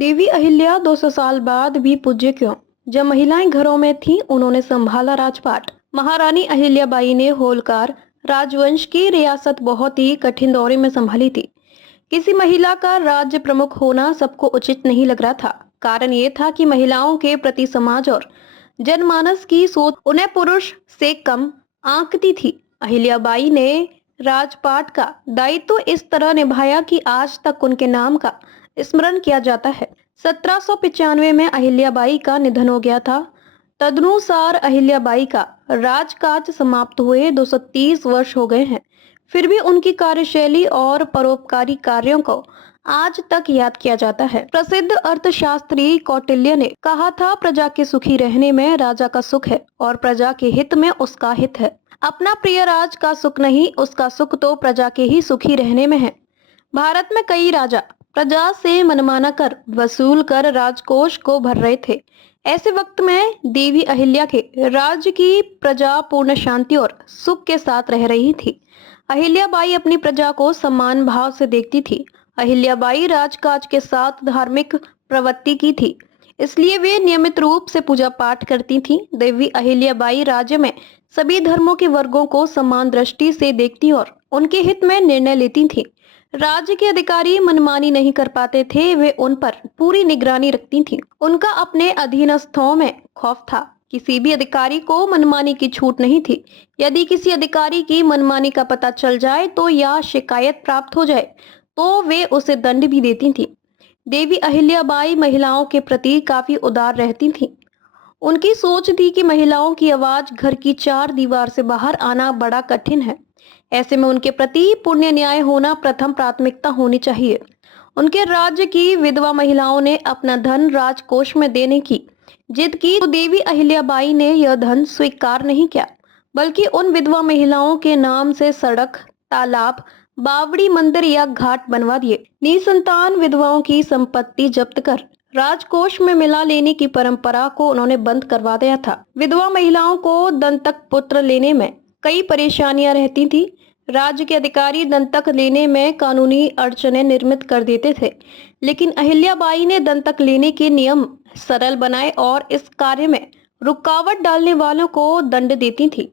देवी अहिल्या 200 साल बाद भी पूज्य क्यों? जब महिलाएं घरों में थीं, उन्होंने संभाला राजपाट। महारानी अहिल्याबाई ने होलकार राजवंश की रियासत बहुत ही कठिन दौरे में संभाली थी। किसी महिला का राज्य प्रमुख होना सबको उचित नहीं लग रहा था। कारण ये था कि महिलाओं के प्रति समाज और जनमानस की सोच उन्हें पुरुष से कम आंकती थी। अहिल्याबाई ने राजपाट का दायित्व इस तरह निभाया कि आज तक उनके नाम का स्मरण किया जाता है। 1795 में अहिल्याबाई का निधन हो गया था। तदनुसार अहिल्याबाई का राजकाज समाप्त हुए 230 वर्ष हो गए हैं। फिर भी उनकी कार्यशैली और परोपकारी कार्यों को आज तक याद किया जाता है। प्रसिद्ध अर्थशास्त्री कौटिल्य ने कहा था, प्रजा के सुखी रहने में राजा का सुख है और प्रजा के हित में उसका हित है। अपना प्रिय राज का सुख नहीं, उसका सुख तो प्रजा के ही सुखी रहने में है। भारत में कई राजा प्रजा से मनमाना कर वसूल कर राजकोष को भर रहे थे। ऐसे वक्त में देवी अहिल्या के राज्य की प्रजा पूर्ण शांति और सुख के साथ रह रही थी। अहिल्याबाई अपनी प्रजा को सम्मान भाव से देखती थी। अहिल्याबाई राजकाज के साथ धार्मिक प्रवृत्ति की थी, इसलिए वे नियमित रूप से पूजा पाठ करती थीं। देवी अहिल्याबाई राज्य में सभी धर्मों के वर्गों को समान दृष्टि से देखती और उनके हित में निर्णय लेती थीं। राज्य के अधिकारी मनमानी नहीं कर पाते थे, वे उन पर पूरी निगरानी रखती थीं। उनका अपने अधीनस्थों में खौफ था। किसी भी अधिकारी को मनमानी की छूट नहीं थी। यदि किसी अधिकारी की मनमानी का पता चल जाए तो या शिकायत प्राप्त हो जाए तो वे उसे दंड भी देती थीं। देवी अहिल्याबाई महिलाओं के प्रति काफी उदार रहती थीं। उनकी सोच थी कि महिलाओं की आवाज घर की चार दीवार से बाहर आना बड़ा कठिन है। ऐसे में उनके प्रति पुण्य न्याय होना प्रथम प्राथमिकता होनी चाहिए। उनके राज्य की विधवा महिलाओं ने अपना धन राजकोष में देने की जिद की तो देवी अहिल्याबाई ने यह धन स्वीकार नहीं किया, बल्कि उन विधवा महिलाओं के नाम से सड़क, तालाब, बावड़ी, मंदिर या घाट बनवा दिए। निसंतान विधवाओं की संपत्ति जब्त कर राजकोष में मिला लेने की परंपरा को उन्होंने बंद करवा दिया था। विधवा महिलाओं को दंतक पुत्र लेने में कई परेशानियां रहती थी। राज्य के अधिकारी दंतक लेने में कानूनी अड़चनें निर्मित कर देते थे, लेकिन अहिल्याबाई ने दंतक लेने के नियम सरल बनाए और इस कार्य में रुकावट डालने वालों को दंड देती थी।